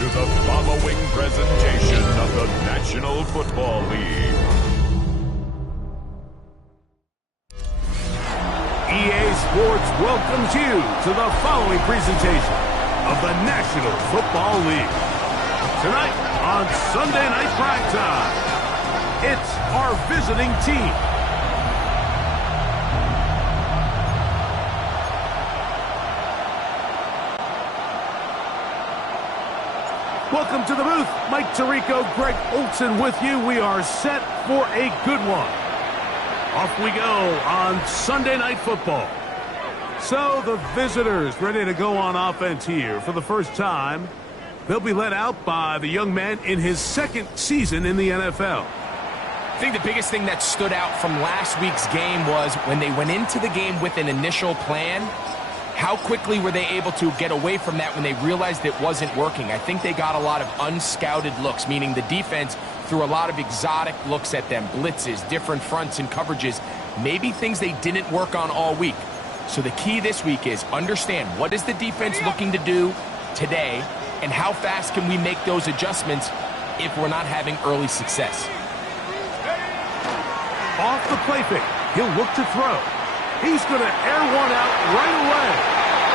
to the following presentation of the National Football League. EA Sports welcomes you to the following presentation of the National Football League. Tonight on Sunday Night Primetime, it's our visiting team. Welcome to the booth. Mike Tirico, Greg Olson with you. We are set for a good one. Off we go on Sunday Night Football. So the visitors ready to go on offense here for the first time. They'll be led out by the young man in his second season in the NFL. I think the biggest thing that stood out from last week's game was when they went into the game with an initial plan, how quickly were they able to get away from that when they realized it wasn't working? I think they got a lot of unscouted looks, meaning the defense threw a lot of exotic looks at them, blitzes, different fronts and coverages, maybe things they didn't work on all week. So the key this week is understand what is the defense looking to do today and how fast can we make those adjustments if we're not having early success. Off the play fake, he'll look to throw. He's going to air one out right away.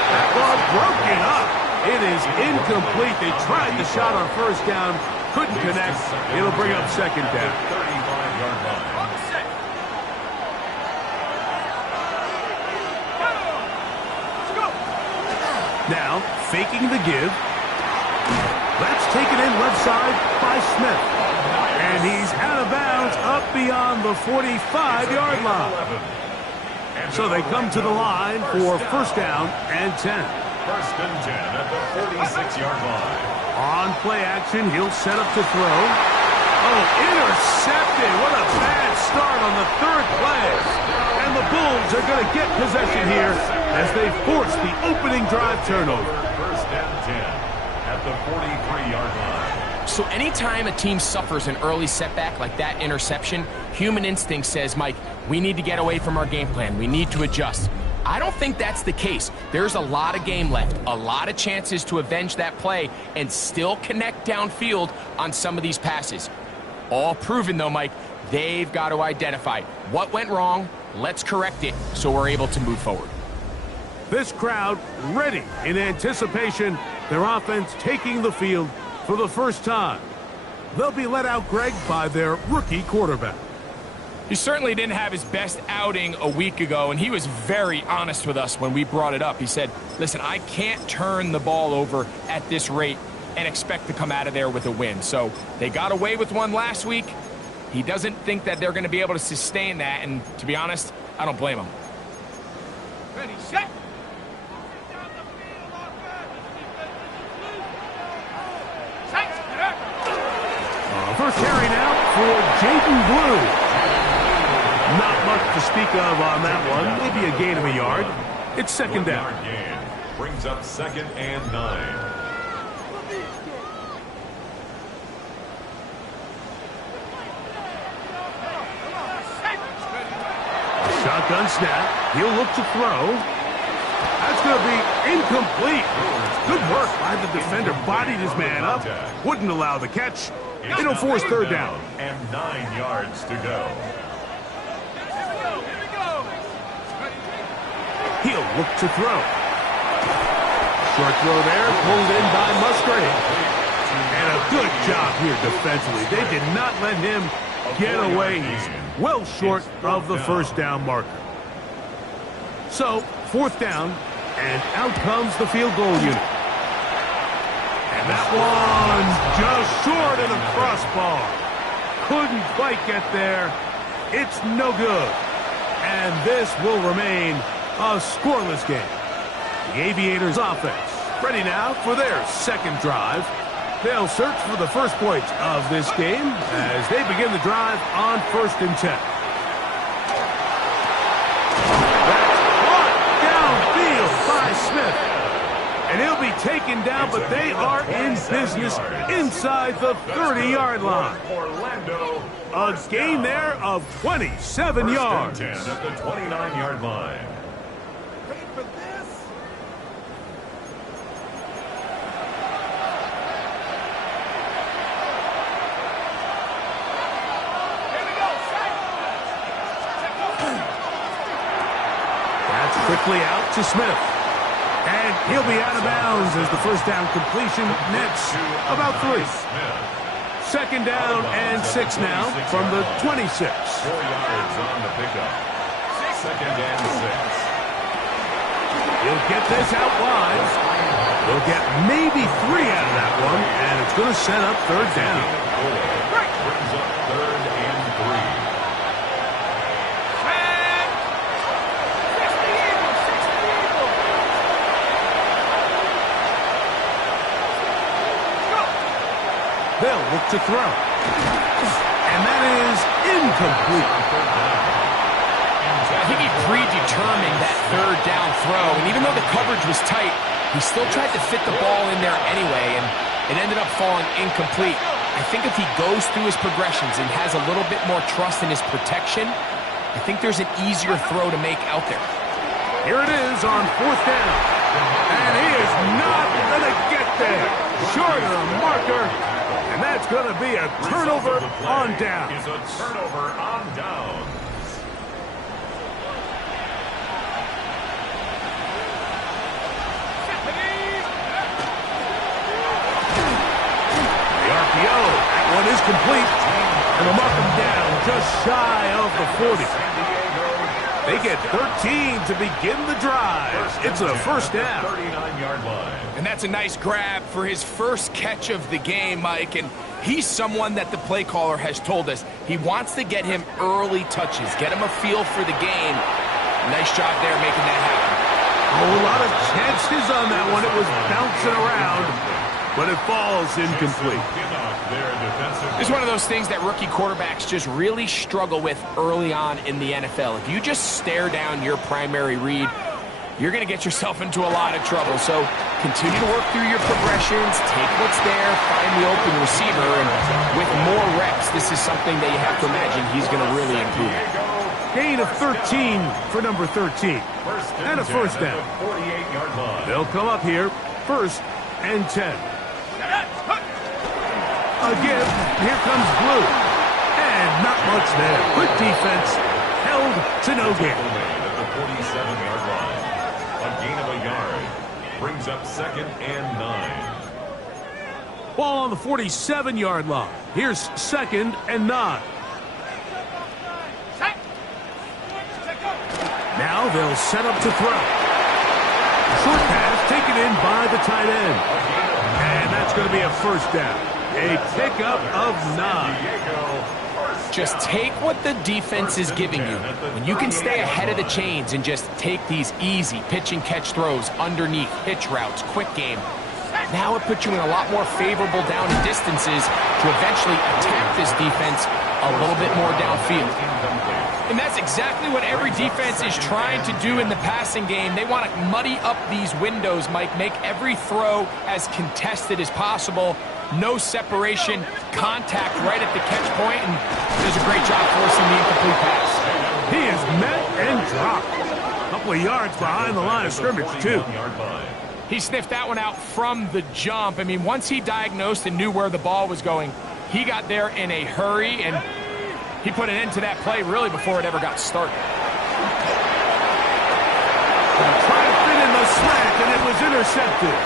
That ball broken up. It is incomplete. They tried the shot on first down. Couldn't connect. It'll bring up second down. 35-yard line. Now, faking the give. That's taken in left side by Smith. And he's out of bounds up beyond the 45-yard line. So they come to the line for first down and 10. First and 10 at the 46-yard line. On play action, he'll set up to throw. Oh, intercepted. What a bad start on the third play. And the Bulls are going to get possession here as they force the opening drive turnover. First and 10 at the 43-yard line. So anytime a team suffers an early setback like that interception, human instinct says, Mike, we need to get away from our game plan. We need to adjust. I don't think that's the case. There's a lot of game left, a lot of chances to avenge that play and still connect downfield on some of these passes. All proven, though, Mike, they've got to identify what went wrong, let's correct it so we're able to move forward. This crowd ready in anticipation, their offense taking the field for the first time. They'll be let out, Greg, by their rookie quarterback. He certainly didn't have his best outing a week ago, and he was very honest with us when we brought it up. He said, listen, I can't turn the ball over at this rate and expect to come out of there with a win. So they got away with one last week. He doesn't think that they're going to be able to sustain that, and to be honest, I don't blame him. Ready, set. First carry now for Jaden Blue. Not much to speak of on that one. Maybe a gain of a yard. It's second down. Gain brings up second and 9. Shotgun snap. He'll look to throw. That's going to be incomplete. Good work by the defender. Bodied his man up. Wouldn't allow the catch. It'll force third down. And 9 yards to go. He'll look to throw. Short throw there, pulled in by Musgrave. And a good job here defensively. They did not let him get away. He's well short of the first down marker. So, fourth down, and out comes the field goal unit. And that one just short of the crossbar. Couldn't quite get there. It's no good. And this will remain a scoreless game. The Aviators offense ready now for their second drive. They'll search for the first points of this game as they begin the drive on first and 10. That's caught downfield by Smith. And he'll be taken down, but they are in business inside the 30-yard line. A gain there of 27 yards. 10 at the 29-yard line. quickly out to Smith. And he'll be out of bounds as the first down completion nets about 3. Second down and 6 now from the 26. 4 yards on the pickup. Second and 6. He'll get this out wide. He'll get maybe 3 out of that one, and it's going to set up third down. Brings up third and 3. They'll look to throw. And that is incomplete. I think he predetermined that third down throw, and even though the coverage was tight, he still tried to fit the ball in there anyway, and it ended up falling incomplete. I think if he goes through his progressions and has a little bit more trust in his protection, I think there's an easier throw to make out there. Here it is on 4th down. And he is not going to get there. Short of the marker. And that's going to be a turnover on down. Is a turnover on down. The RPO. That one is complete. And they'll mark him down just shy of the 40. They get 13 to begin the drive. It's a first down. 39-yard line. And that's a nice grab for his first catch of the game, Mike. And he's someone that the play caller has told us he wants to get him early touches, get him a feel for the game. Nice job there making that happen. A lot of chances on that one. It was bouncing around, but it falls incomplete. It's one of those things that rookie quarterbacks just really struggle with early on in the NFL. If you just stare down your primary read, you're going to get yourself into a lot of trouble. So continue to work through your progressions, take what's there, find the open receiver, and with more reps, this is something that you have to imagine he's going to really improve. Gain of 13 for number 13. And a first down. They'll come up here, 1st and 10. Again, here comes Blue. And not much there. Good defense. Held to no gain. At the 47-yard line. A gain of a yard. Brings up 2nd and 9. Ball on the 47-yard line. Here's 2nd and 9. Now they'll set up to throw. Short pass taken in by the tight end. And that's going to be a first down. A pickup of 9. Just take what the defense is giving you. When you can stay ahead of the chains and just take these easy pitch and catch throws underneath, hitch routes, quick game, now it puts you in a lot more favorable down and distances to eventually attack this defense a little bit more downfield. And that's exactly what every defense is trying to do in the passing game. They want to muddy up these windows, Mike, make every throw as contested as possible. No separation, contact right at the catch point, and does a great job forcing the incomplete pass. He is met and dropped. A couple of yards behind the line of scrimmage, too. He sniffed that one out from the jump. I mean, once he diagnosed and knew where the ball was going, he got there in a hurry, and he put an end to that play really before it ever got started. Trying to fit in the slant, and it was intercepted.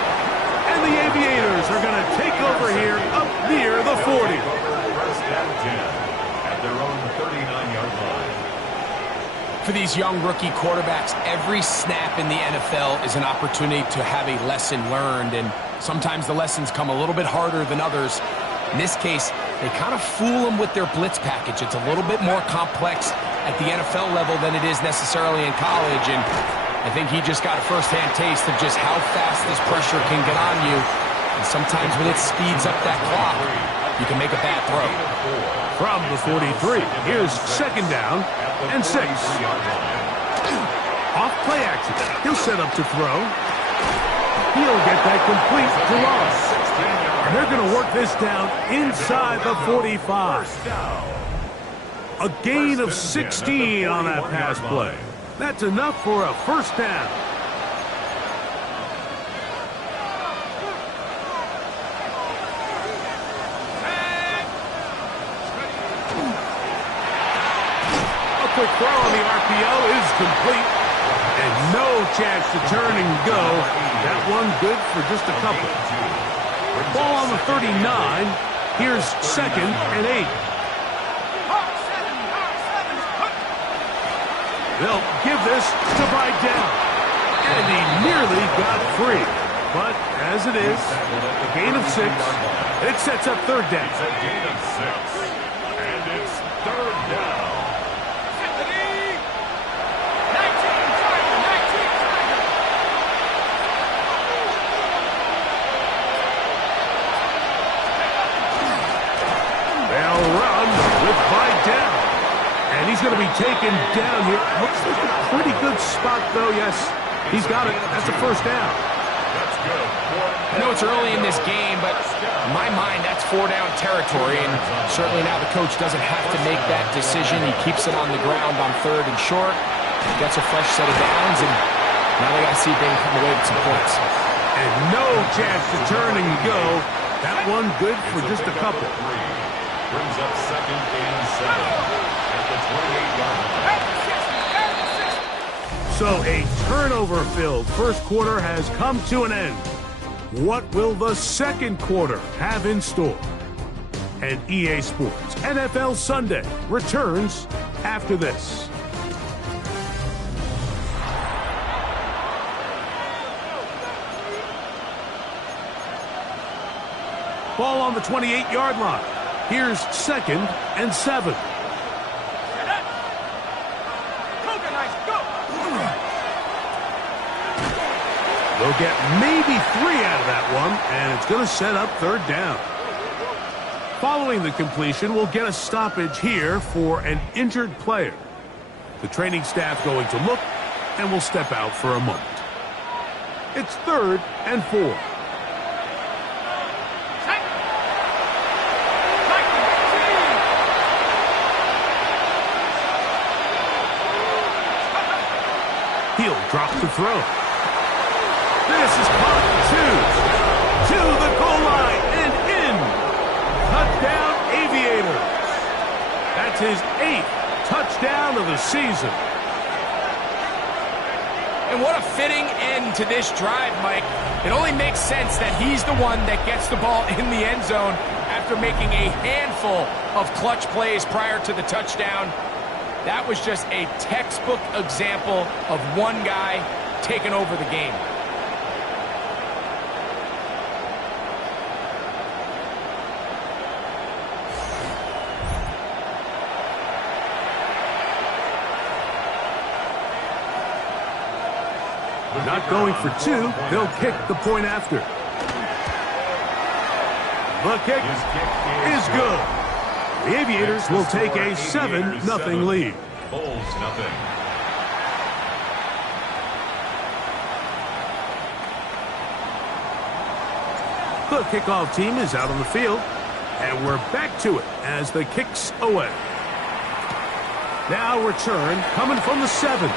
And the Aviators are going to take over here up near the 40. First and 10 at their own 39-yard line. For these young rookie quarterbacks, every snap in the NFL is an opportunity to have a lesson learned, and sometimes the lessons come a little bit harder than others. In this case, they kind of fool them with their blitz package. It's a little bit more complex at the NFL level than it is necessarily in college, and I think he just got a first-hand taste of just how fast this pressure can get on you. And sometimes when it speeds up that clock, you can make a bad throw. From the 43, here's 2nd down and 6. Off play action. He'll set up to throw. He'll get that complete to Ross. And they're going to work this down inside the 45. A gain of 16 on that pass play. That's enough for a first down. A quick throw on the RPO is complete. And No chance to turn and go. That one good for just a couple. Ball on the 39. Here's 2nd and 8. They'll give this to Vidal. And he nearly got free. But as it is, a gain of 6. It sets up 3rd down. It's a gain of 6. And it's 3rd down. They'll run with Vidal. And he's going to be taken down here. Looks like a pretty good spot, though. Yes, he's got it. That's a 1st down. That's good. I know it's early in this game, but in my mind, that's 4-down territory, and certainly now the coach doesn't have to make that decision. He keeps it on the ground on 3rd and short, gets a fresh set of downs, and now they got to see if they can come away with some points. And no chance to turn and go. That one good for just a couple. Brings up 2nd and 7 at the 28-yard line. So a turnover-filled first quarter has come to an end. What will the second quarter have in store? And EA Sports NFL Sunday returns after this. Ball on the 28-yard line. Here's 2nd and 7. They'll get maybe 3 out of that one, and it's going to set up 3rd down. Following the completion, we'll get a stoppage here for an injured player. The training staff going to look, and will step out for a moment. It's 3rd and 4. He'll drop the throw. This is caught 2. To the goal line and in. Touchdown, Aviators. That's his 8th touchdown of the season. And what a fitting end to this drive, Mike. It only makes sense that he's the one that gets the ball in the end zone after making a handful of clutch plays prior to the touchdown. That was just a textbook example of one guy taking over the game. Not going for 2. They'll kick the point after. The kick is good. The Aviators will take a 7-0 lead. Bulls nothing. The kickoff team is out on the field, and we're back to it as the kick's away. Now return coming from the 7.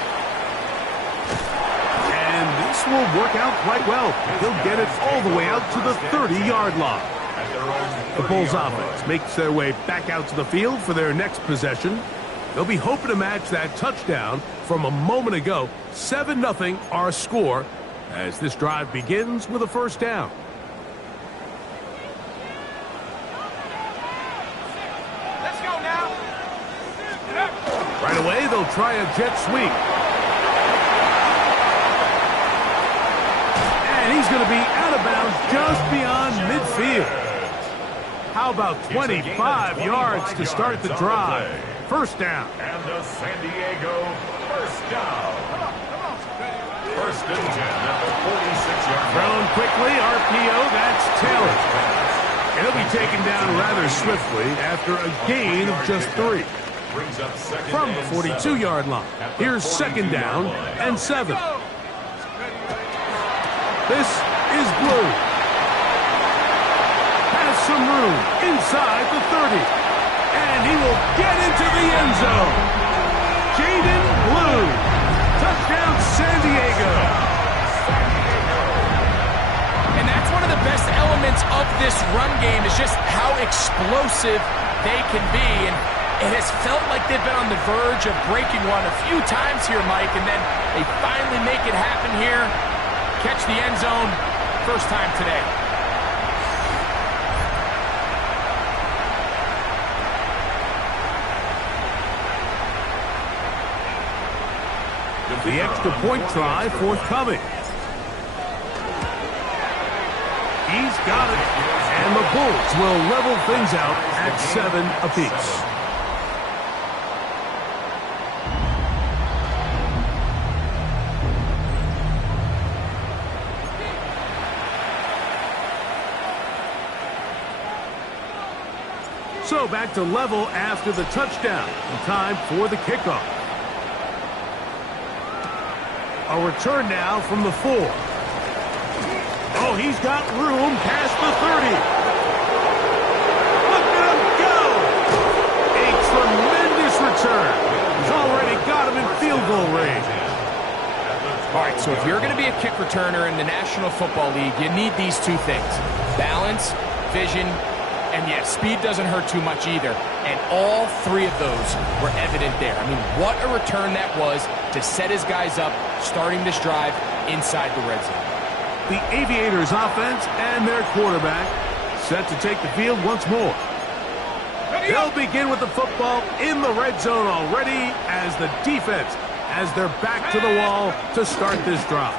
And this will work out quite well. He'll get it all the way out to the 30-yard line. The Bulls offense makes their way back out to the field for their next possession. They'll be hoping to match that touchdown from a moment ago. 7-0 our score as this drive begins with a 1st down. Let's go now. Right away, they'll try a jet sweep. And he's going to be out of bounds just beyond midfield. How about 25 yards to start the drive? 1st down. And the San Diego 1st down. 1st and 10 at the 46-yard line. Thrown quickly, RPO, that's Taylor. And he'll be taken down rather swiftly after a gain of just 3. Brings up 2nd From the 42-yard line, here's 2nd down and 7. This is Blue. Has some room inside the 30. And he will get into the end zone. Jaden Blue. Touchdown, San Diego. And that's one of the best elements of this run game is just how explosive they can be. And It has felt like they've been on the verge of breaking one a few times here, Mike, and then they finally make it happen here. Catch the end zone, first time today. The extra point try forthcoming. He's got it. And the Bulls will level things out at 7 apiece. So back to level after the touchdown. And time for the kickoff. A return now from the 4. Oh, he's got room past the 30. Look at him go! A tremendous return. He's already got him in field goal range. All right, so if you're going to be a kick returner in the National Football League, you need these two things. Balance, vision, and yeah, speed doesn't hurt too much either. And all three of those were evident there. I mean, what a return that was to set his guys up, starting this drive inside the red zone. The Aviators offense and their quarterback set to take the field once more. They'll begin with the football in the red zone already as the defense has their back to the wall to start this drive.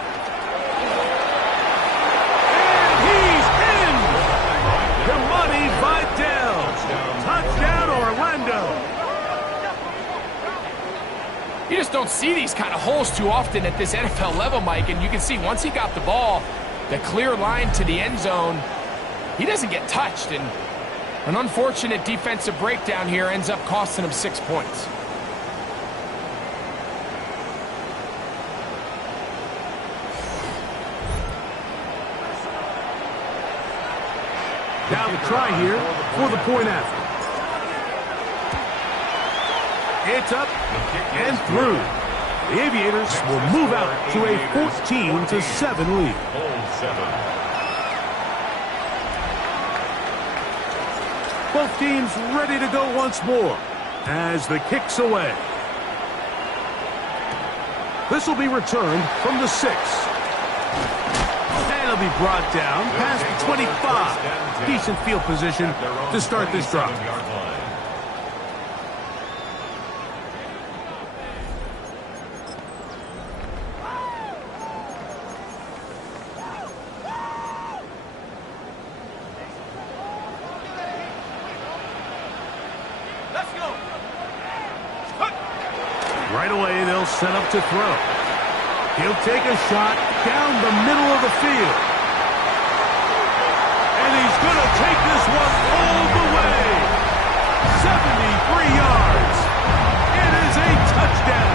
And he's in! Kamani Vidal. Touchdown, Orlando. You just don't see these kind of holes too often at this NFL level, Mike, and you can see once he got the ball, the clear line to the end zone, he doesn't get touched, and an unfortunate defensive breakdown here ends up costing him 6 points. Now the try here for the point after. It's up and through. The Aviators will move out to a 14-7 lead. Both teams ready to go once more as the kick's away. This will be returned from the 6. And it'll be brought down past the 25. Decent field position to start this drive. Right away, they'll set up to throw. He'll take a shot down the middle of the field. And he's going to take this one all the way. 73 yards. It is a touchdown.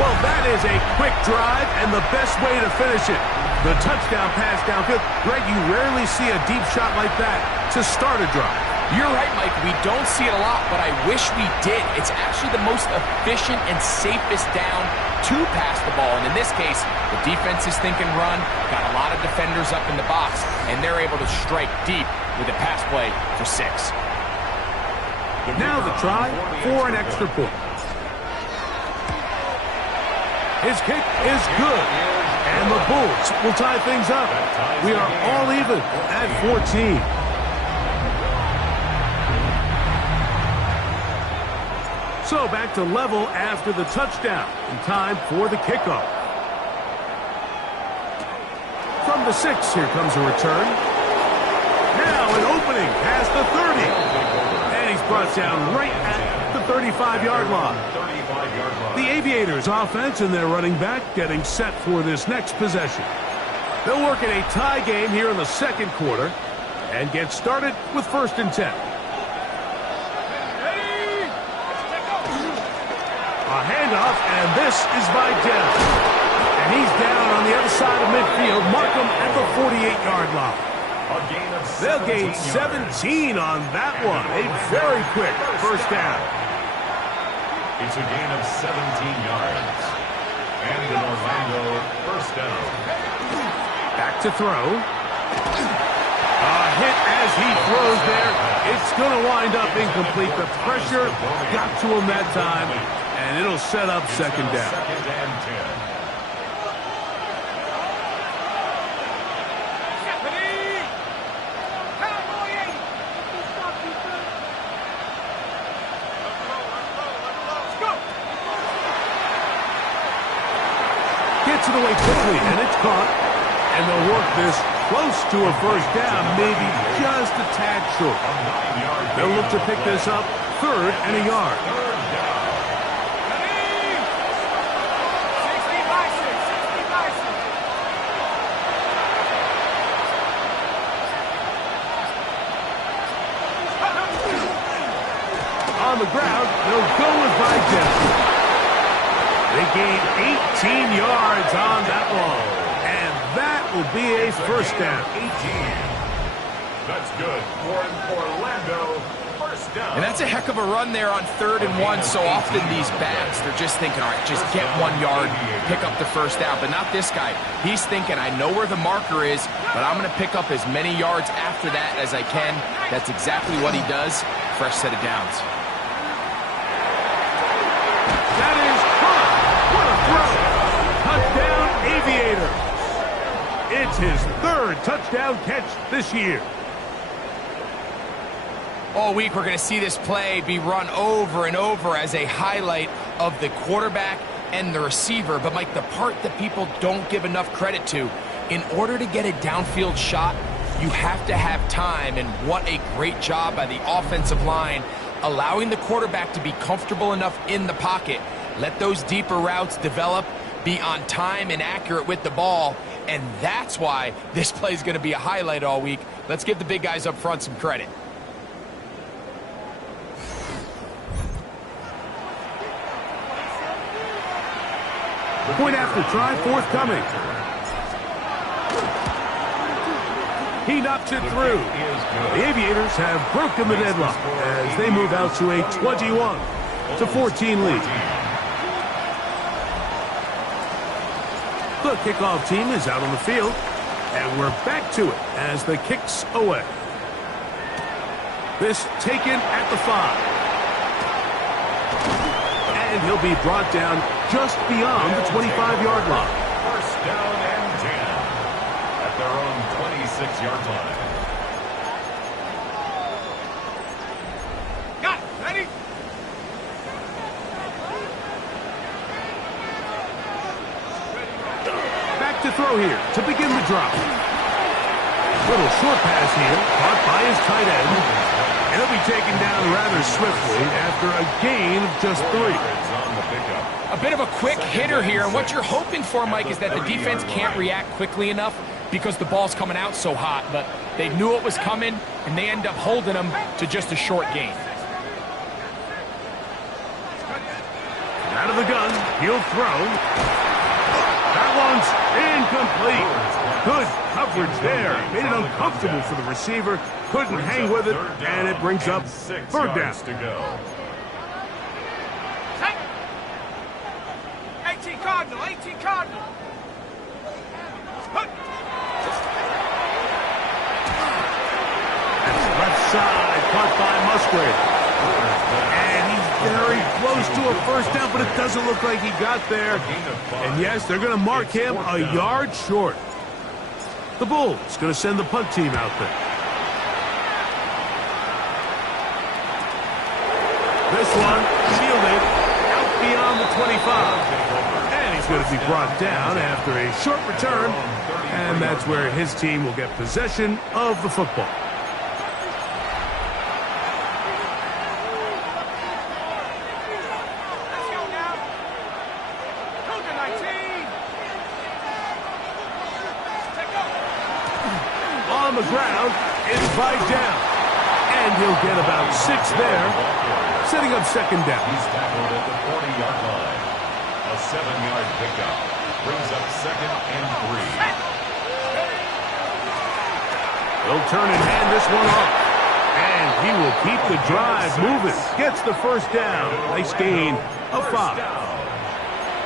Well, that is a quick drive and the best way to finish it. The touchdown pass downfield. Greg, you rarely see a deep shot like that to start a drive. You're right, Mike. We don't see it a lot, but I wish we did. It's actually the most efficient and safest down to pass the ball. And in this case, the defense is thinking run, got a lot of defenders up in the box, and they're able to strike deep with a pass play for 6. Now the try for an extra point. His kick is good. And the Bulls will tie things up. We are all even at 14. So back to level after the touchdown. In time for the kickoff. From the 6, here comes a return. Now an opening past the 30. And he's brought down right at the 35-yard line. The Aviators offense and their running back getting set for this next possession. They'll work in a tie game here in the second quarter and get started with 1st and 10. A handoff, and this is Vidal. And he's down on the other side of midfield. Mark him at the 48-yard line. They'll gain 17 on that one. A very quick first down. It's a gain of 17 yards. And an Orlando first down. Back to throw. A hit as he throws there. It's going to wind up incomplete. The pressure got to him that time, and it'll set up second down. Second and 10. Gets it away quickly, and it's caught. And they'll work this close to a first down, maybe just a tad short. They'll look to pick this up, 3rd and a yard. On the ground, they'll go with Envision. They gain 18 yards on that one. And that will be a first down. 18. That's good for Orlando. First down. And that's a heck of a run there on 3rd and 1. So often these backs, they're just thinking, all right, just get 1 yard, pick up the first down. But not this guy. He's thinking, I know where the marker is, but I'm going to pick up as many yards after that as I can. That's exactly what he does. Fresh set of downs. That is caught. What a throw. Touchdown, Aviators. It's his 3rd touchdown catch this year. All week, we're going to see this play be run over and over as a highlight of the quarterback and the receiver. But, Mike, the part that people don't give enough credit to, in order to get a downfield shot, you have to have time. And what a great job by the offensive line, allowing the quarterback to be comfortable enough in the pocket. Let those deeper routes develop, be on time and accurate with the ball. And that's why this play is going to be a highlight all week. Let's give the big guys up front some credit. Point after try forthcoming. He knocks it through. The Aviators have broken the deadlock as they move out to a 21-14 lead. The kickoff team is out on the field, and we're back to it as the kick's away. This taken at the 5. And he'll be brought down just beyond the 25-yard line. First down and 10 at their own 26-yard line. Got it. Ready? Back to throw here to begin the drop. Little short pass here, caught by his tight end. And he'll be taken down rather swiftly after a gain of just 3. A bit of a quick hitter here, and what you're hoping for, Mike, is that the defense can't react quickly enough because the ball's coming out so hot. But they knew it was coming, and they end up holding them to just a short gain. Out of the gun, he'll throw. That one's incomplete. Good coverage there. Made it uncomfortable for the receiver. Couldn't hang with it, and it brings up 3rd down. To go. 18 Cardinal, 18 Cardinal. That's left side, caught by Musgrave. And he's very close to a first down, but it doesn't look like he got there. And yes, they're going to mark him a yard short. The Bulls going to send the punt team out there. This one shielded out beyond the 25. And he's going to be brought down after a short return. And that's where his team will get possession of the football. Let's go now. Cougar 19. Take go. On the ground, invite down. And he'll get about 6 there, setting up second down. He's tackled at the 40-yard line. A 7-yard pickup brings up 2nd and 3. He'll turn and hand this one off. And he will keep the drive moving. Gets the first down. Nice gain of 5.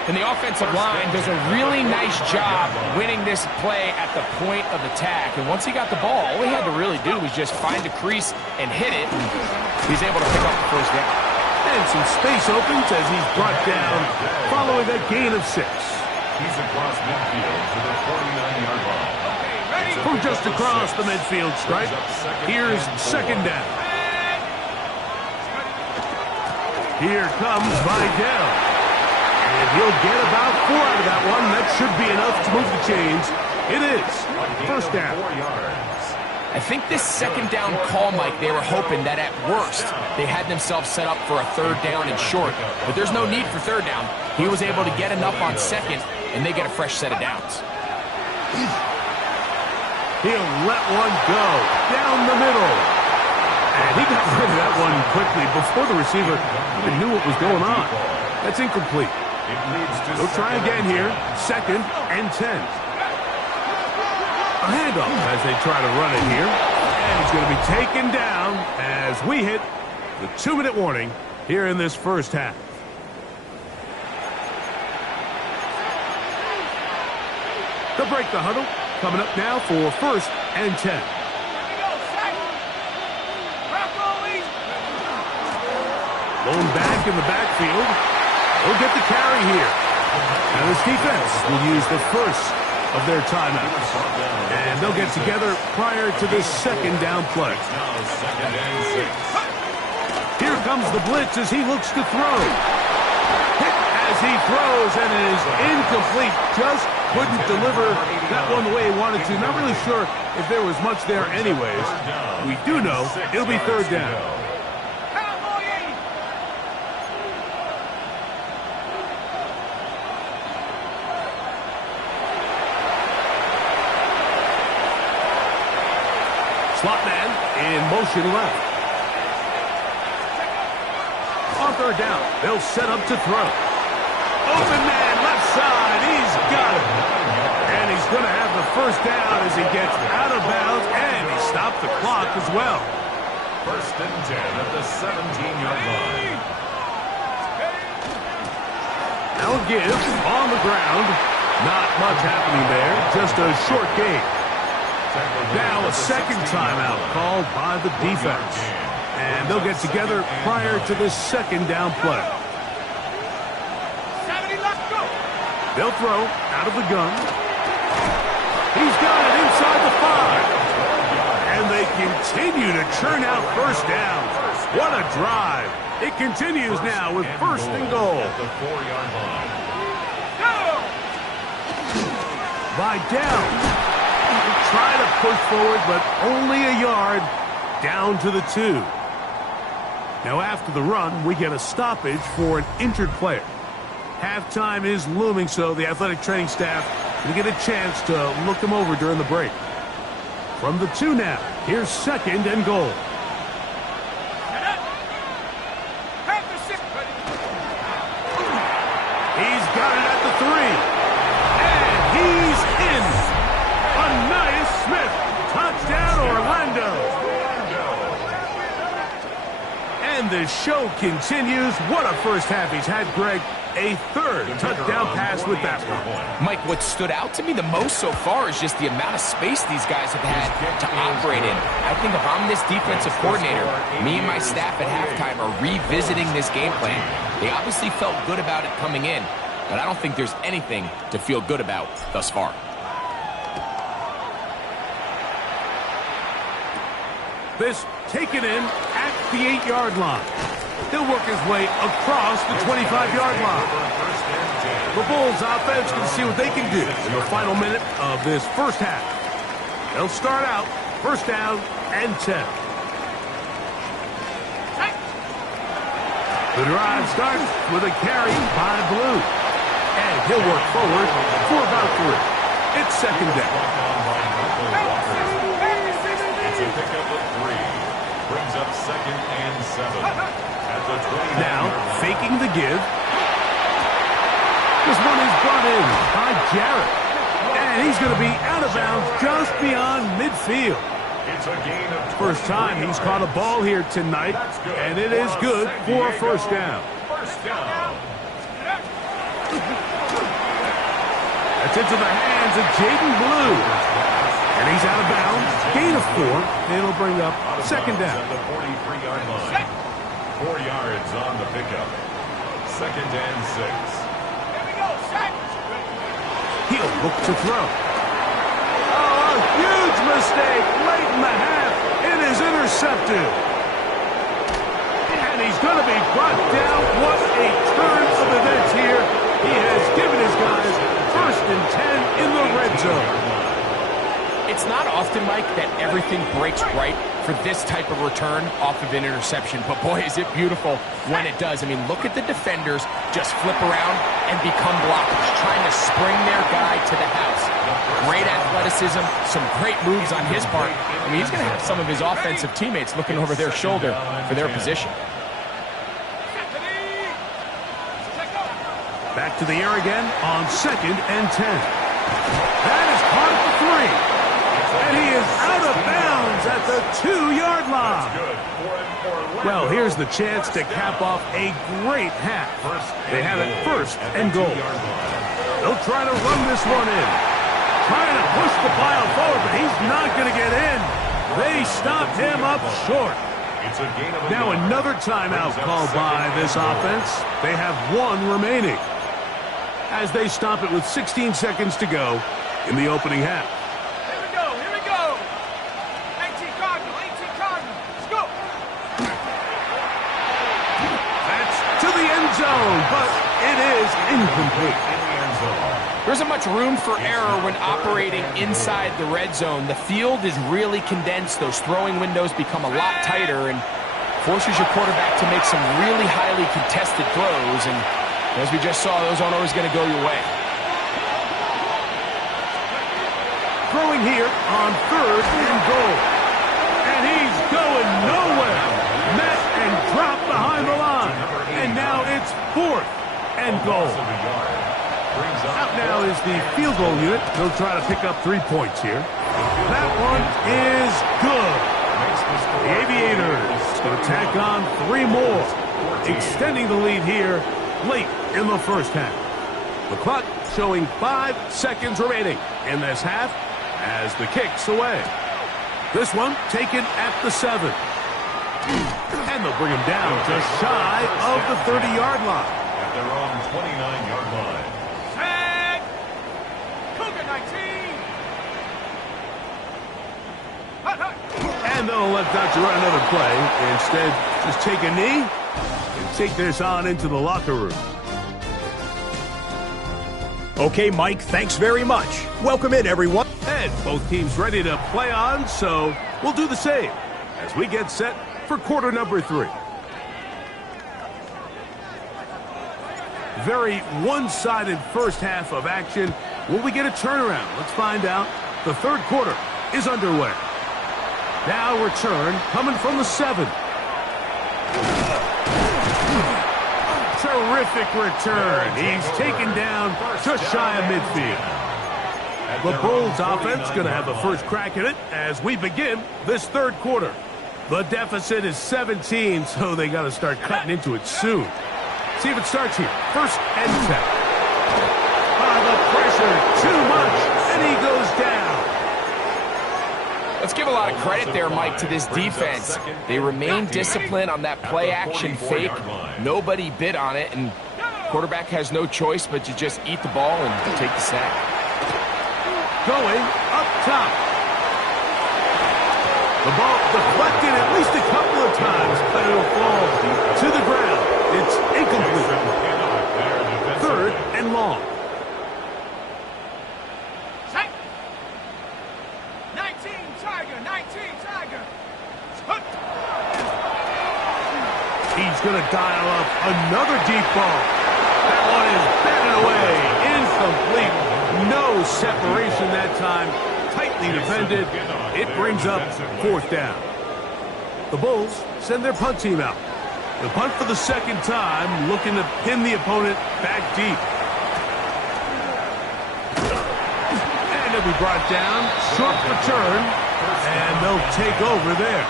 And the offensive line does a really nice job winning this play at the point of attack. And once he got the ball, all he had to really do was just find a crease and hit it. And he's able to pick up the first down. And some space opens as he's brought down following a gain of 6. He's across midfield to the 49-yard line. From just across the midfield stripe, here's second down. Here comes Vidal. And he'll get about 4 out of that one. That should be enough to move the chains. It is first down. I think this second down call, Mike, they were hoping that at worst they had themselves set up for a third down and short. But there's no need for third down. He was able to get enough on second, and they get a fresh set of downs. He'll let one go down the middle. And he got rid of that one quickly before the receiver even knew what was going on. That's incomplete. They'll try again here. Second and 10. A handoff as they try to run it here. And he's going to be taken down as we hit the 2-minute warning here in this first half. They'll break the huddle. Coming up now for first and 10. Lone back in the backfield. They'll get the carry here. Now this defense will use the first of their timeouts. And they'll get together prior to this second down play. Here comes the blitz as he looks to throw. Hit as he throws, and it is incomplete. Just couldn't deliver that one the way he wanted to. Not really sure if there was much there anyways. We do know it'll be third down. Slot man in motion left. On third down, they'll set up to throw. Open man, left side, he's got it. And he's going to have the first down as he gets out of bounds, and he stopped the clock as well. First and 10 at the 17-yard line. Now give on the ground. Not much happening there, just a short gain. Now a second timeout called by the defense. And they'll get together prior to this second down play. They'll throw out of the gun. He's got it inside the 5. And they continue to churn out first downs. What a drive. It continues now with first and goal. The 4-yard line. Vidal. Try to push forward, but only a yard down to the 2. Now after the run, we get a stoppage for an injured player. Halftime is looming, so the athletic training staff will get a chance to look him over during the break. From the 2 now, here's second and goal. He's got it at the 3. And he's in. Anais Smith. Touchdown, Orlando. And the show continues. What a first half he's had, Greg. A third touchdown pass with that one. Mike, what stood out to me the most so far is just the amount of space these guys have had to operate in. I think if I'm this defensive coordinator, me and my staff at halftime are revisiting this game plan. They obviously felt good about it coming in, but I don't think there's anything to feel good about thus far. This taken in at the 8-yard line. He'll work his way across the 25-yard line. The Bulls offense can see what they can do in the final minute of this first half. They'll start out first down and 10. The drive starts with a carry by Blue. And he'll work forward for about 3. It's second down. It's a pickup of 3. Brings up second and 7. Now, faking the give. This one is brought in by Jarrett. And he's going to be out of bounds just beyond midfield. It's a gain of First time he's caught a ball here tonight, and it is good for a first down. First down. That's into the hands of Jaden Blue. And he's out of bounds. Gain of 4. And it'll bring up second down. At the 43-yard line. 4 yards on the pickup. Second and 6. Here we go, set. He'll look to throw. Oh, a huge mistake late in the half. It is intercepted. And he's going to be brought down. What a turn of events here. He has given his guys first and 10 in the red zone. It's not often, Mike, that everything breaks right for this type of return off of an interception. But, boy, is it beautiful when it does. I mean, look at the defenders just flip around and become blockers, trying to spring their guy to the house. Great athleticism, some great moves on his part. I mean, he's going to have some of his offensive teammates looking over their shoulder for their position. Back to the air again on second and 10. That is caught at the 3. And he is out of bounds at the 2-yard line. Well, here's the chance to cap off a great half. They have it first and goal. They'll try to run this one in. Trying to push the pile forward, but he's not going to get in. They stopped him up short. Now another timeout called by this offense. They have 1 remaining as they stop it with 16 seconds to go in the opening half. Here we go. 18 Cardinal, let's go. That's to the end zone, but it is incomplete. There isn't much room for error when operating inside the red zone. The field is really condensed. Those throwing windows become a lot tighter and forces your quarterback to make some really highly contested throws. And as we just saw, those aren't always going to go your way. Throwing here on third and goal. And he's going nowhere. Met and dropped behind the line. And now it's 4th and goal. Out now is the field goal unit. They'll try to pick up 3 points here. That one is good. The Aviators going to tack on 3 more, extending the lead here late in the first half. The clock showing 5 seconds remaining in this half as the kick's away. This one taken at the 7. And they'll bring him down just shy of the 30-yard line. At their own 29-yard line. Set. Cougar 19. And they'll let Dr. run another play. Instead, just take a knee and take this on into the locker room. Okay, Mike, thanks very much. Welcome in, everyone. And both teams ready to play on, so we'll do the same as we get set for quarter number 3. Very one-sided first half of action. Will we get a turnaround? Let's find out. The third quarter is underway. Now return coming from the 7. Terrific return. He's taken down just shy of midfield. The Bulls offense going to have the first crack at it as we begin this third quarter. The deficit is 17, so they got to start cutting into it soon. See if it starts here. First and 10. The pressure, too much, and he goes down. Let's give a lot of credit there, Mike, to this defense. They remain disciplined on that play-action fake. Nobody bid on it, and quarterback has no choice but to just eat the ball and take the sack. Going up top. The ball deflected at least a couple of times, but it'll fall to the ground. It's incomplete. Third and long. Set. 19 Tiger, 19 Tiger. He's going to dial up another deep ball. That one is batted away. Incomplete. No separation that time. Tightly defended. It brings up 4th down. The Bulls send their punt team out. The punt for the second time, looking to pin the opponent back deep. And it'll be brought down. Short return. And they'll take over there.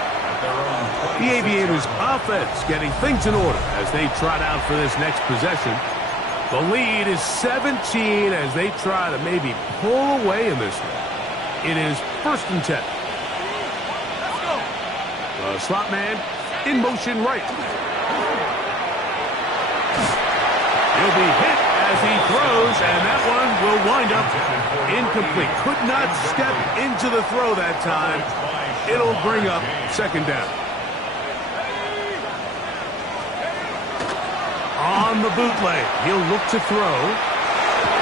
The Aviators offense getting things in order as they trot out for this next possession. The lead is 17 as they try to maybe pull away in this one. It is 1st and 10. Let's go. The slot man in motion right. He'll be hit as he throws, and that one will wind up incomplete. Could not step into the throw that time. It'll bring up 2nd down. On the bootleg, he'll look to throw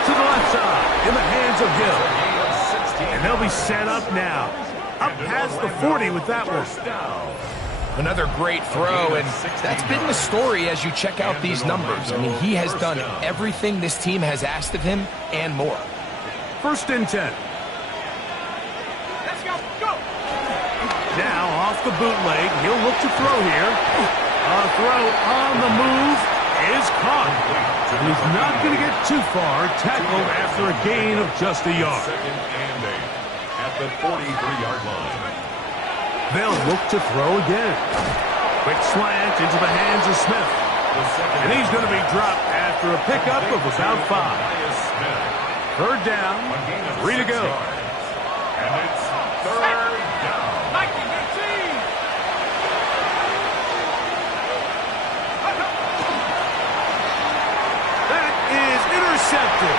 to the left side in the hands of Hill. And they'll be set up now. Up past the 40 with that one. Another great throw, and that's been the story as you check out these numbers. I mean, he has done everything this team has asked of him and more. 1st and 10. Let's go. Go. Now off the bootleg, he'll look to throw here. A throw on the move is caught. And he's not going to get too far, tackled after a gain of just a yard. 2nd and 8 at the 43-yard line. They'll look to throw again. Quick slant into the hands of Smith. And he's going to be dropped after a pickup of about 5. 3rd down, 3 to go. And it's 3rd down. 19-18. That is intercepted.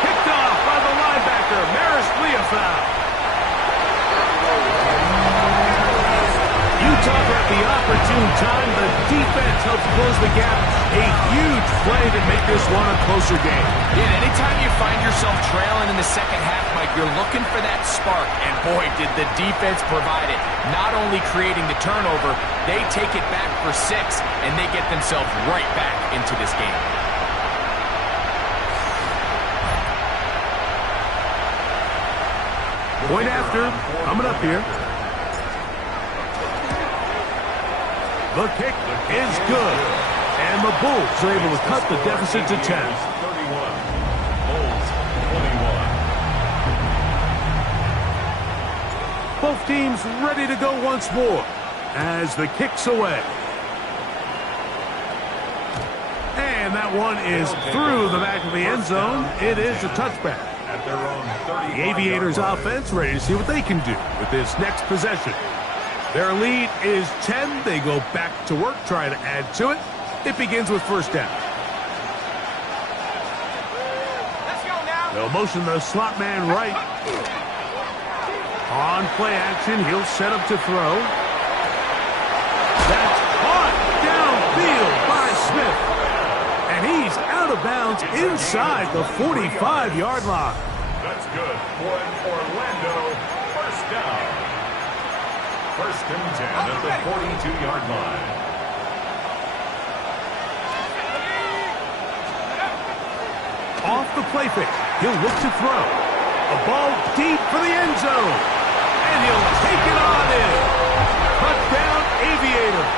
Picked off by the linebacker, Maris Leofau. You talk about the opportune time. The defense helps close the gap. A huge play to make this one a closer game. Yeah, anytime you find yourself trailing in the second half, Mike, you're looking for that spark. And boy, did the defense provide it. Not only creating the turnover, they take it back for 6, and they get themselves right back into this game. Point after, coming up here. The kick is good. And the Bulls are able to cut the deficit to 10. 31. Bulls 21. Both teams ready to go once more as the kick's away. And that one is through the back of the end zone. It is a touchback. At their own 30. The Aviators offense ready to see what they can do with this next possession. Their lead is 10. They go back to work, try to add to it. It begins with 1st down. Let's go now. They'll motion the slot man right. On play action, he'll set up to throw. That's caught downfield by Smith. And he's out of bounds inside the 45-yard line. That's good for Orlando. 1st down. 1st and 10 at the 42-yard line. Off the play fake, he'll look to throw. A ball deep for the end zone. And he'll take it on in. Touchdown, Aviators.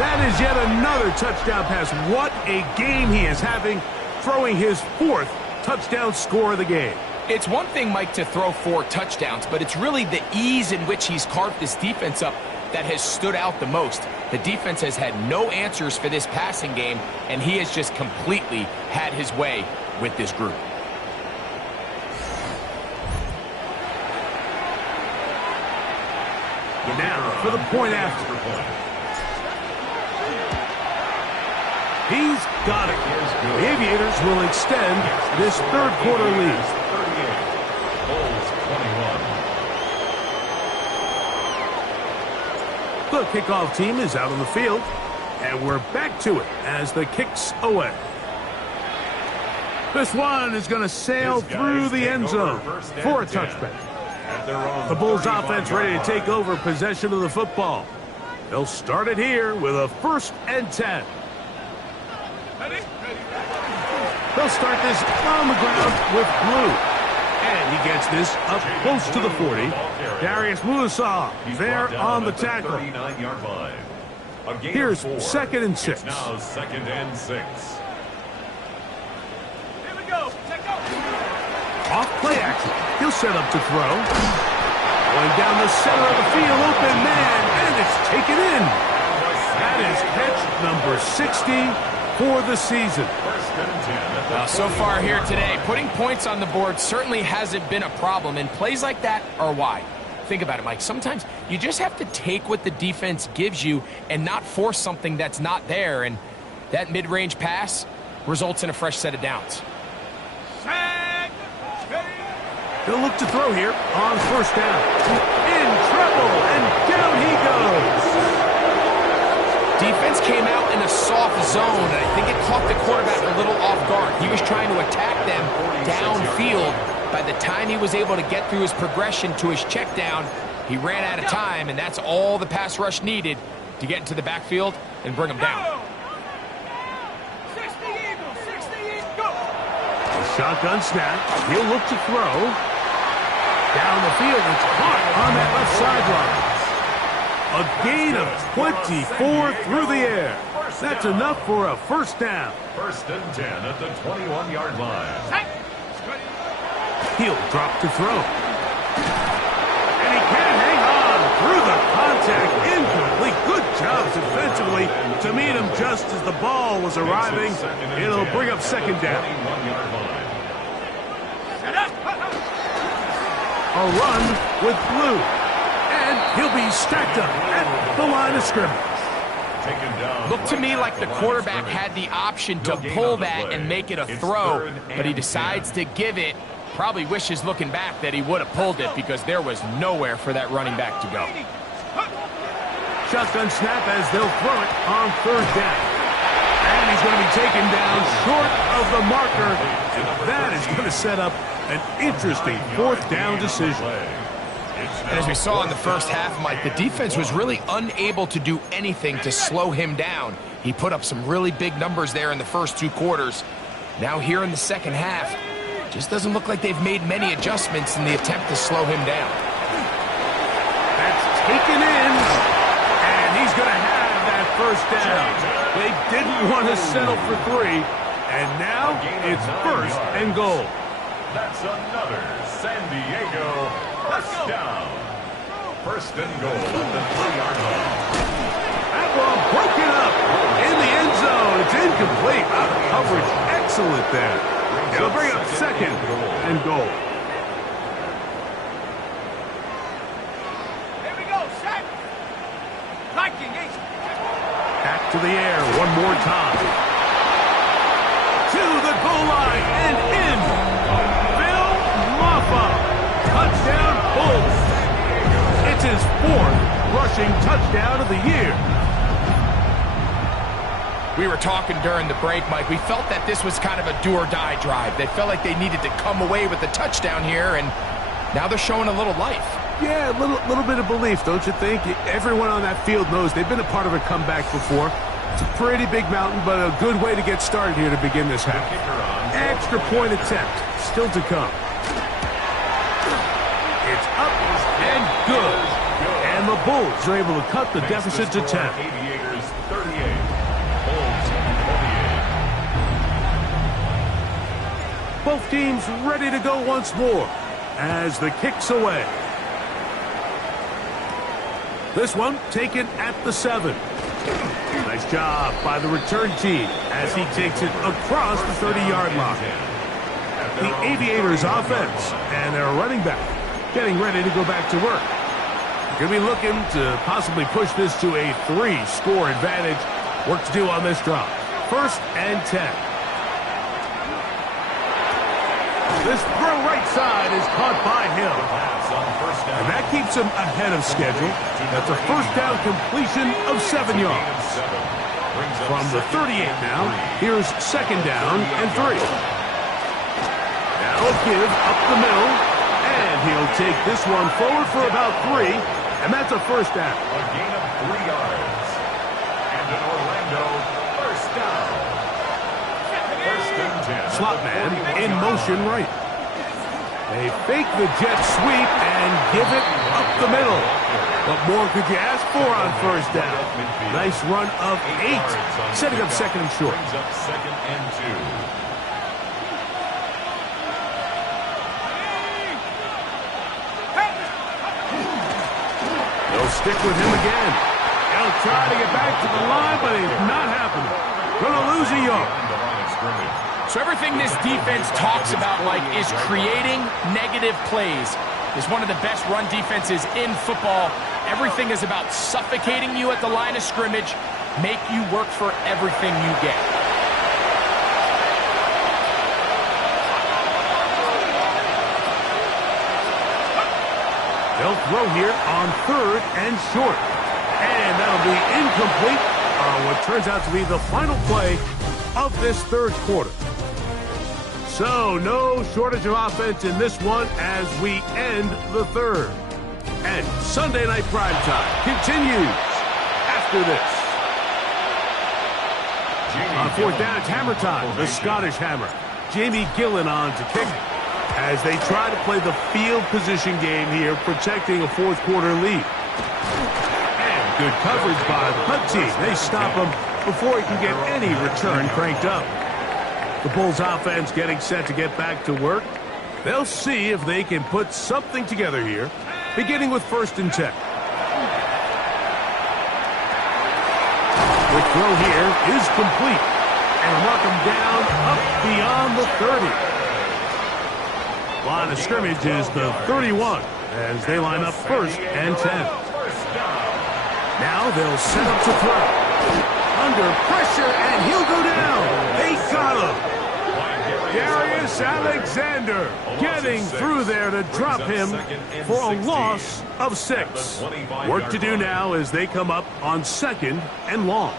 That is yet another touchdown pass. What a game he is having, throwing his 4th touchdown score of the game. It's one thing, Mike, to throw 4 touchdowns, but it's really the ease in which he's carved this defense up that has stood out the most. The defense has had no answers for this passing game, and he has just completely had his way with this group. Now for the point after. He's got it. The Aviators will extend this 3rd quarter lead. The kickoff team is out on the field, and we're back to it as the kick's away. This one is going to sail through the end zone for a touchback. The Bulls offense ready to take over possession of the football. They'll start it here with a 1st and 10. They'll start this on the ground with Blue. And he gets this up close to the 40. Darius Musa there on the tackle. Here's 2nd and 6. Now 2nd and 6. Here we go. Take off. Off play action. He'll set up to throw. Going down the center of the field, open man, and it's taken in. That is catch number 60 for the season. So far here today, putting points on the board certainly hasn't been a problem, and plays like that are why. Think about it, Mike. Sometimes you just have to take what the defense gives you and not force something that's not there, and that mid-range pass results in a fresh set of downs. He'll look to throw here on first down. In trouble, and down he goes. Defense came out in a soft zone, and I think it caught the quarterback a little off guard. He was trying to attack them downfield. By the time he was able to get through his progression to his check down, he ran out of time, and that's all the pass rush needed to get into the backfield and bring him down. 60 Eagles, 60 Eagles, go! Shotgun snap. He'll look to throw. Down the field, it's caught on that left sideline. A gain of 24 through the air. That's enough for a first down. First and 10 at the 21-yard line. He'll drop to throw. And he can't hang on through the contact. Incomplete. Good job defensively to meet him just as the ball was arriving. It'll bring up second down. A run with blue. And he'll be stacked up at the line of scrimmage. Looked to me like the quarterback had the option to pull that and make it a throw, but he decides to give it. Probably wishes looking back that he would have pulled it because there was nowhere for that running back to go. Shotgun snap as they'll throw it on third down. And he's going to be taken down short of the marker. And that is going to set up an interesting fourth down decision. And as we saw in the first half, Mike, the defense was really unable to do anything to slow him down. He put up some really big numbers there in the first two quarters. Now here in the second half, just doesn't look like they've made many adjustments in the attempt to slow him down. That's taken in, and he's going to have that first down. They didn't want to settle for three, and now it's first and goal. That's another San Diego first down. First and goal at the 3-yard line. That ball broken up in the end zone. It's incomplete. Out of coverage. Excellent there. It'll bring up second and goal. Here we go, set! Liking, Ace. Back to the air one more time. To the goal line and in. Phil Maffa. Touchdown Bulls. It's his fourth rushing touchdown of the year. We were talking during the break, Mike. We felt that this was kind of a do-or-die drive. They felt like they needed to come away with the touchdown here, and now they're showing a little life. Yeah, a little bit of belief, don't you think? Everyone on that field knows they've been a part of a comeback before. It's a pretty big mountain, but a good way to get started here to begin this half. Extra point attempt still to come. It's up and good. And the Bulls are able to cut the deficit to 10. Aviators 38. Both teams ready to go once more as the kick's away. This one taken at the 7. Nice job by the return team as he takes it across the 30-yard line. The Aviators offense and their running back getting ready to go back to work. Going to be looking to possibly push this to a 3-score advantage. Work to do on this drive. First and 10. This throw right side is caught by Hill. And that keeps him ahead of schedule. That's a first down completion of 7 yards. From the 38 now, here's second down and 3. Now a give up the middle. And he'll take this one forward for about 3. And that's a first down. A gain of 3 yards. And an Orlando first down. First and 10. Slot man in motion right. They fake the jet sweep and give it up the middle. What more could you ask for on first down? Nice run of 8, setting up second and short. Brings up second and 2. They'll stick with him again. And They'll try to get back to the line, but it's not happening. Gonna lose a yard. So everything this defense talks about, Mike, is creating negative plays. It's one of the best run defenses in football. Everything is about suffocating you at the line of scrimmage, make you work for everything you get. They'll throw here on 3rd and short. And that'll be incomplete on what turns out to be the final play of this 3rd quarter. So, no shortage of offense in this one as we end the 3rd. And Sunday Night Primetime continues after this. On 4th down, it's hammer time. The Scottish Hammer. Jamie Gillen on to kick as they try to play the field position game here, protecting a 4th quarter lead. And good coverage by the punt team. They stop him before he can get any return cranked up. The Bulls offense getting set to get back to work. They'll see if they can put something together here, beginning with 1st and 10. The throw here is complete. And mark him down up beyond the 30. Line of scrimmage is the 31 as they line up 1st and 10. Now they'll set up to throw. Under pressure, and he'll go down. They got him. Darius Alexander getting through there to drop him for a loss of 6. Work to do now as they come up on 2nd and long.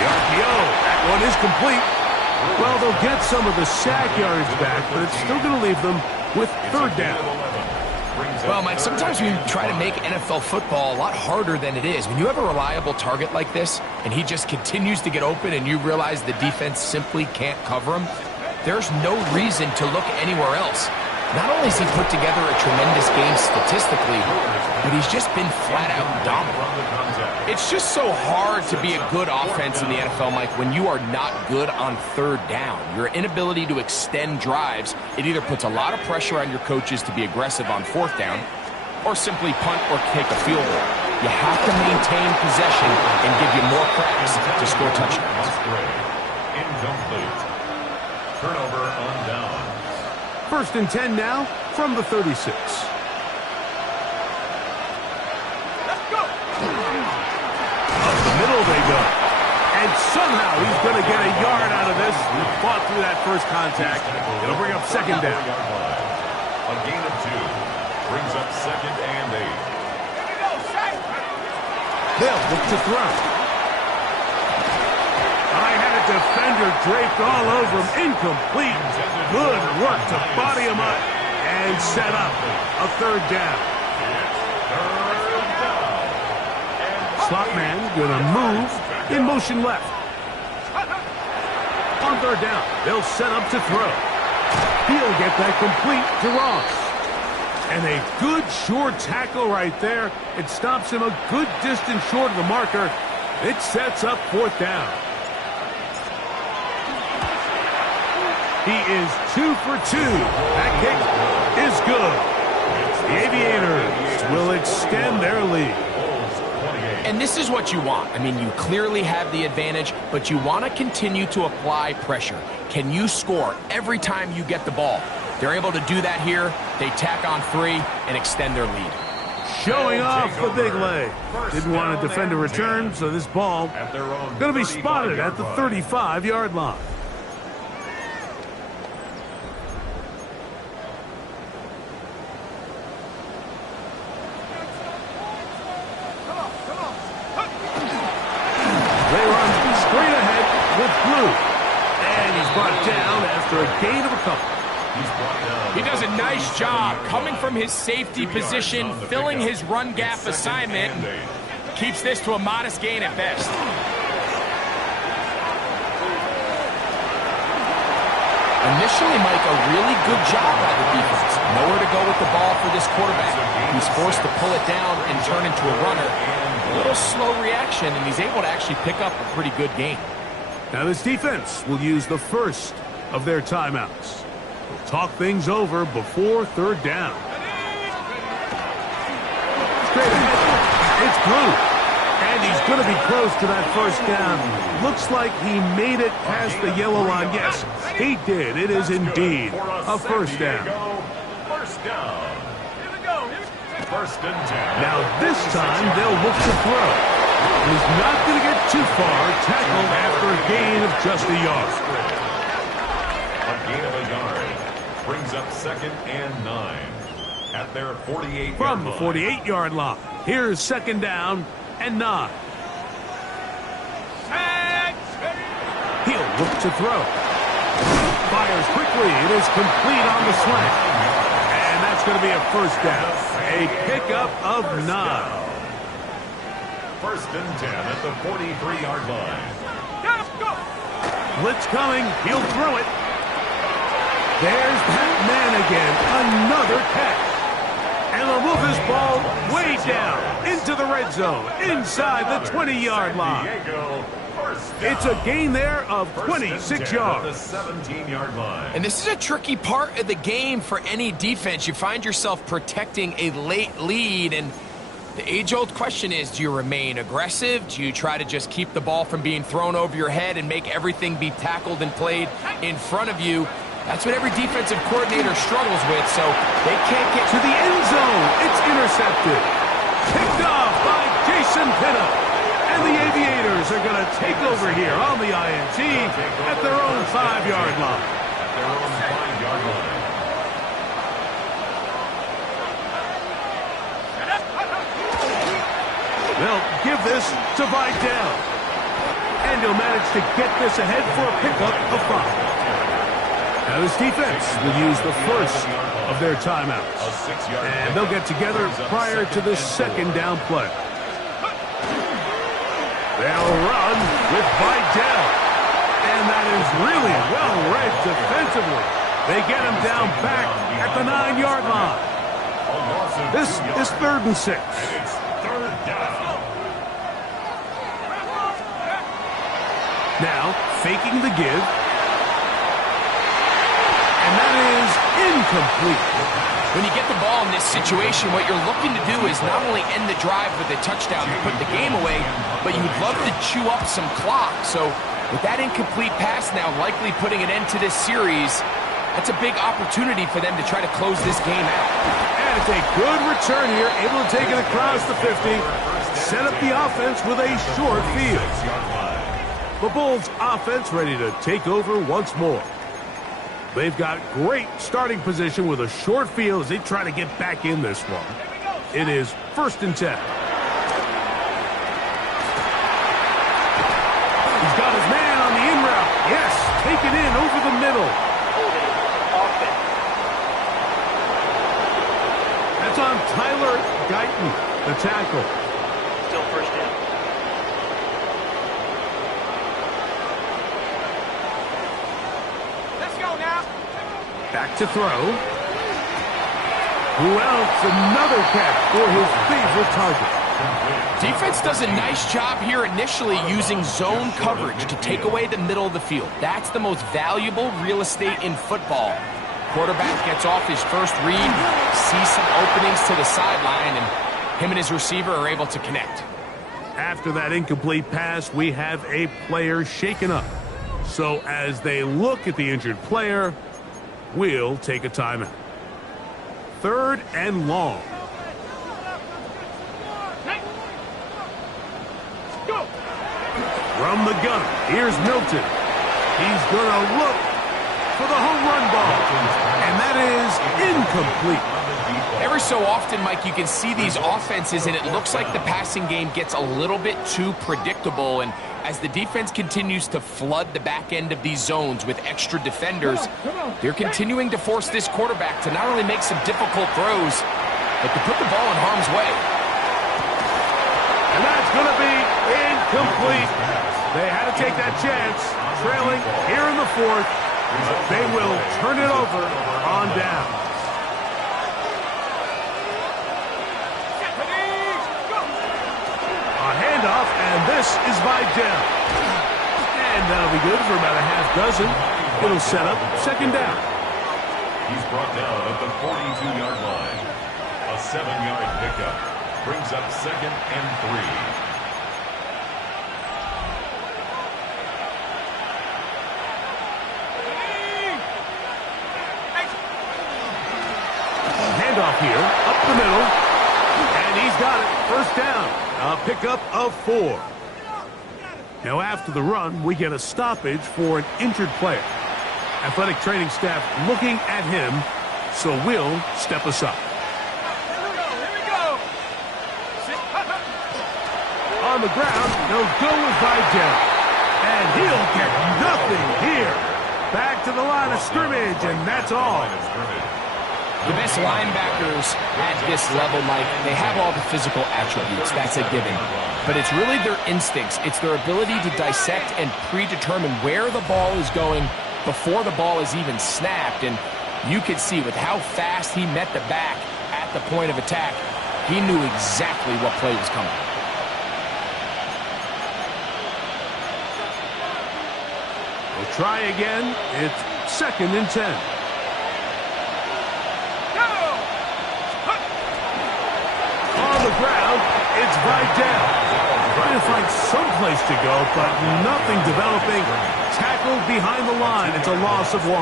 The RPO, that one is complete. Well, they'll get some of the sack yards back, but it's still going to leave them with 3rd down. Well, Mike, sometimes we try to make NFL football a lot harder than it is. When you have a reliable target like this, and he just continues to get open, and you realize the defense simply can't cover him, there's no reason to look anywhere else. Not only has he put together a tremendous game statistically, but he's just been flat-out dominant. It's just so hard to be a good offense in the NFL, Mike, when you are not good on 3rd down. Your inability to extend drives, it either puts a lot of pressure on your coaches to be aggressive on 4th down, or simply punt or take a field goal. You have to maintain possession and give you more cracks to score touchdowns. Incomplete. Turnover on down. 1st and 10 now from the 36. Up the middle they go. And somehow he's going to get a yard out of this. He fought through that first contact. It'll bring up 2nd down. A gain of 2. Brings up 2nd and 8. They'll look to throw. I had a defender draped all over him. Incomplete. Good work to body him up and set up a 3rd down. Slot man gonna move in motion left. On 3rd down, they'll set up to throw. He'll get that complete to Ross. And a good short tackle right there. It stops him a good distance short of the marker. It sets up 4th down. He is 2 for 2. That kick is good. The Aviators will extend their lead. And this is what you want. I mean, you clearly have the advantage, but you want to continue to apply pressure. Can you score every time you get the ball? They're able to do that here. They tack on 3 and extend their lead. Showing off the big leg. Didn't want to defend a return, so this ball going to be spotted at the 35-yard line. They run straight ahead with Blue. And he's brought down after a gain of a couple. He does a nice job coming from his safety position, filling his run gap assignment, and keeps this to a modest gain at best. Initially, Mike, a really good job by the defense. Nowhere to go with the ball for this quarterback. He's forced to pull it down and turn into a runner. A little slow reaction, and he's able to actually pick up a pretty good gain. Now this defense will use the first of their timeouts. They'll talk things over before 3rd down. straight ahead. It's blue. And he's going to be close to that first down. Looks like he made it past the yellow line. Yes, he did. It is indeed a first down. First down. First and 10. Now this time they'll look to throw. He's not going to get too far. Tackled after a gain of just a yard. A gain of a yard brings up second and 9 at their 48-yard From the line. 48-yard line. Here's second down and 9. He'll look to throw. Fires quickly. It is complete on the slant. And that's going to be a first down. A pickup of 9. First and 10 at the 43-yard line. Blitz coming. He'll throw it. There's that man again. Another catch. And they'll move this ball way down into the red zone, inside the 20-yard line. It's a gain there of 26 yards. The 17-yard line. And this is a tricky part of the game for any defense. You find yourself protecting a late lead, and the age-old question is, do you remain aggressive? Do you try to just keep the ball from being thrown over your head and make everything be tackled and played in front of you? That's what every defensive coordinator struggles with, so they can't get to the end zone. It's intercepted. Picked off by Jason Pinna. And the Aviators are going to take over here on the INT at their own 5-yard line. Their own 5-yard line. They'll give this to Vidal. And he'll manage to get this ahead for a pickup of 5. Now this defense will use the first of their timeouts. And they'll get together prior to the second down play. They'll run with Vidal. And that is really well read defensively. They get him down back at the 9-yard line. This is 3rd and 6. It's third down. Now, faking the give. And that is incomplete. When you get the ball in this situation, what you're looking to do is not only end the drive with a touchdown to put the game away, but you'd love to chew up some clock. So with that incomplete pass now likely putting an end to this series, that's a big opportunity for them to try to close this game out. And it's a good return here, able to take it across the 50, set up the offense with a short field. The Bulls offense ready to take over once more. They've got great starting position with a short field as they try to get back in this one. It is 1st and 10. He's got his man on the in route. Yes, take it in over the middle. That's on Tyler Guyton, the tackle. Still first down. Back to throw. Who else? Another catch for his favorite target. Defense does a nice job here initially using zone coverage to take away the middle of the field. That's the most valuable real estate in football. Quarterback gets off his first read, sees some openings to the sideline, and him and his receiver are able to connect. After that incomplete pass, we have a player shaken up. So as they look at the injured player, we'll take a timeout. 3rd and long. From the gun, here's Milton. He's going to look for the home run ball. And that is incomplete. Every so often, Mike, you can see these offenses, and it looks like the passing game gets a little bit too predictable. And as the defense continues to flood the back end of these zones with extra defenders, they're continuing to force this quarterback to not only make some difficult throws, but to put the ball in harm's way. And that's going to be incomplete. They had to take that chance, trailing here in the 4th. They will turn it over on down. A handoff, and this is Vidal. And that'll be good for about a half dozen. It'll set up 2nd down. He's brought down at the 42-yard line. A 7-yard pickup. Brings up 2nd and 3. Handoff here, up the middle, and he's got it. First down, a pickup of 4. Now after the run, we get a stoppage for an injured player. Athletic training staff looking at him, so we'll step aside. Here we go. On the ground, they'll go with Vidal, and he'll get nothing here. Back to the line of scrimmage, and that's all. The best linebackers at this level, Mike, they have all the physical attributes. That's a given. But it's really their instincts. It's their ability to dissect and predetermine where the ball is going before the ball is even snapped. And you could see with how fast he met the back at the point of attack, he knew exactly what play was coming. We'll try again. It's 2nd and 10. On the ground, it's Vidal. Trying to find some place to go, but nothing developing. Tackled behind the line. It's a loss of 1.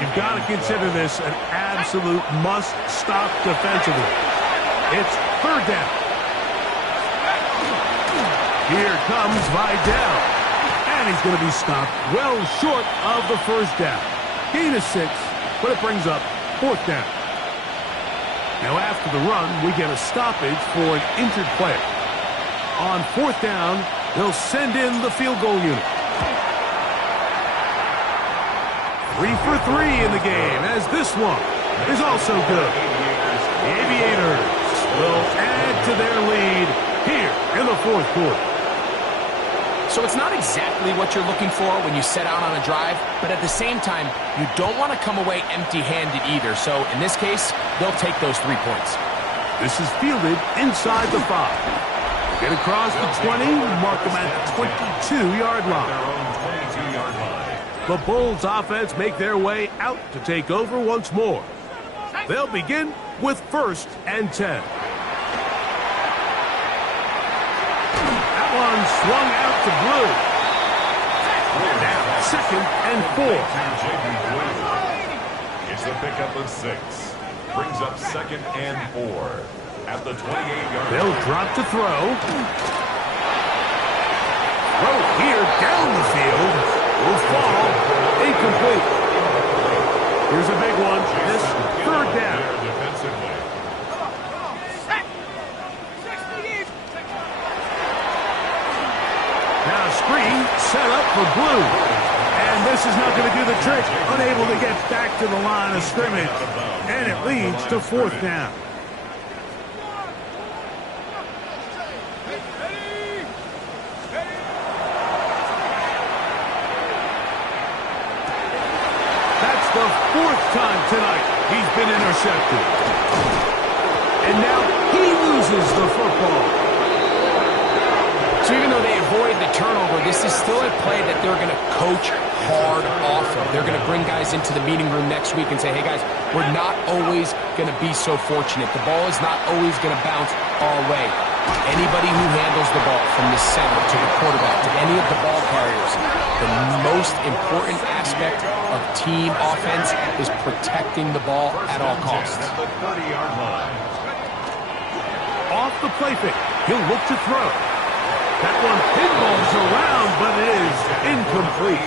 You've got to consider this an absolute must-stop defensively. It's 3rd down. Here comes Vidal. And he's going to be stopped well short of the 1st down. Gain of 6, but it brings up 4th down. Now after the run, we get a stoppage for an injured player. On 4th down, they'll send in the field goal unit. 3 for 3 in the game, as this one is also good. The Aviators will add to their lead here in the 4th quarter. So it's not exactly what you're looking for when you set out on a drive, but at the same time, you don't want to come away empty-handed either. So in this case, they'll take those 3 points. This is fielded inside the 5. Get across the 20, mark them at the 22-yard line. The Bulls offense make their way out to take over once more. They'll begin with 1st and 10. One swung out to Blue. Now 2nd and 4. It's a pickup of 6. Brings up 2nd and 4. At the 28-yard line. They'll drop to throw. Throw here down the field. Will fall. Incomplete. Here's a big one. This 3rd down. Screen set up for Blue. And this is not going to do the trick. Unable to get back to the line of scrimmage. And it leads to 4th down. That's the 4th time tonight he's been intercepted. And now he loses the football. So even though they avoid the turnover, this is still a play that they're going to coach hard off of. They're going to bring guys into the meeting room next week and say, hey, guys, we're not always going to be so fortunate. The ball is not always going to bounce our way. Anybody who handles the ball, from the center to the quarterback to any of the ball carriers, the most important aspect of team offense is protecting the ball at all costs. Off the play fake, he'll look to throw. That one pinballs around, but it is incomplete.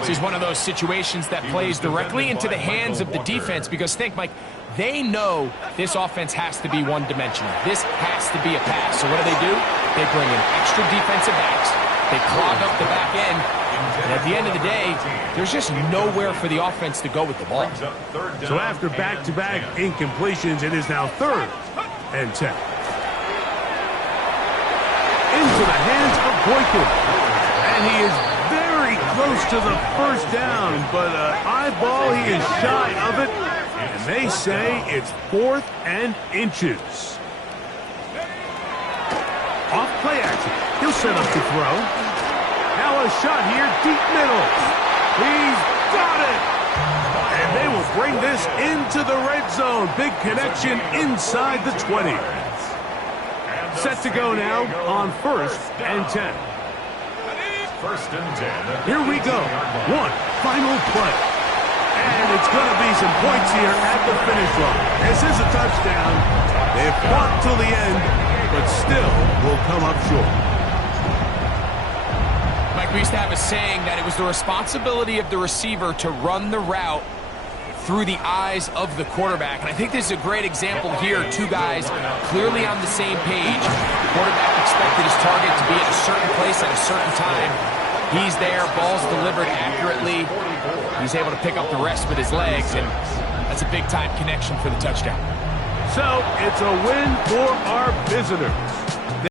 This is one of those situations that plays directly into the hands of the defense because, think, Mike, they know this offense has to be one-dimensional. This has to be a pass. So what do? They bring in extra defensive backs. They clog up the back end. And at the end of the day, there's just nowhere for the offense to go with the ball. So after back-to-back incompletions, it is now 3rd and 10. Into the hands of Boykin. And he is very close to the 1st down, but eyeball, he is shy of it. And they say it's 4th and inches. Off play action. He'll set up to throw. Now a shot here, deep middle. He's got it. And they will bring this into the red zone. Big connection inside the 20. Set to go now on 1st and 10. First and 10. Here we go. One final play. And it's going to be some points here at the finish line. This is a touchdown. They've fought till the end, but still will come up short. Mike, we used to have a saying that it was the responsibility of the receiver to run the route through the eyes of the quarterback. And I think this is a great example here. Two guys clearly on the same page. The quarterback expected his target to be at a certain place at a certain time. He's there, ball's delivered accurately. He's able to pick up the rest with his legs, and that's a big-time connection for the touchdown. So it's a win for our visitors.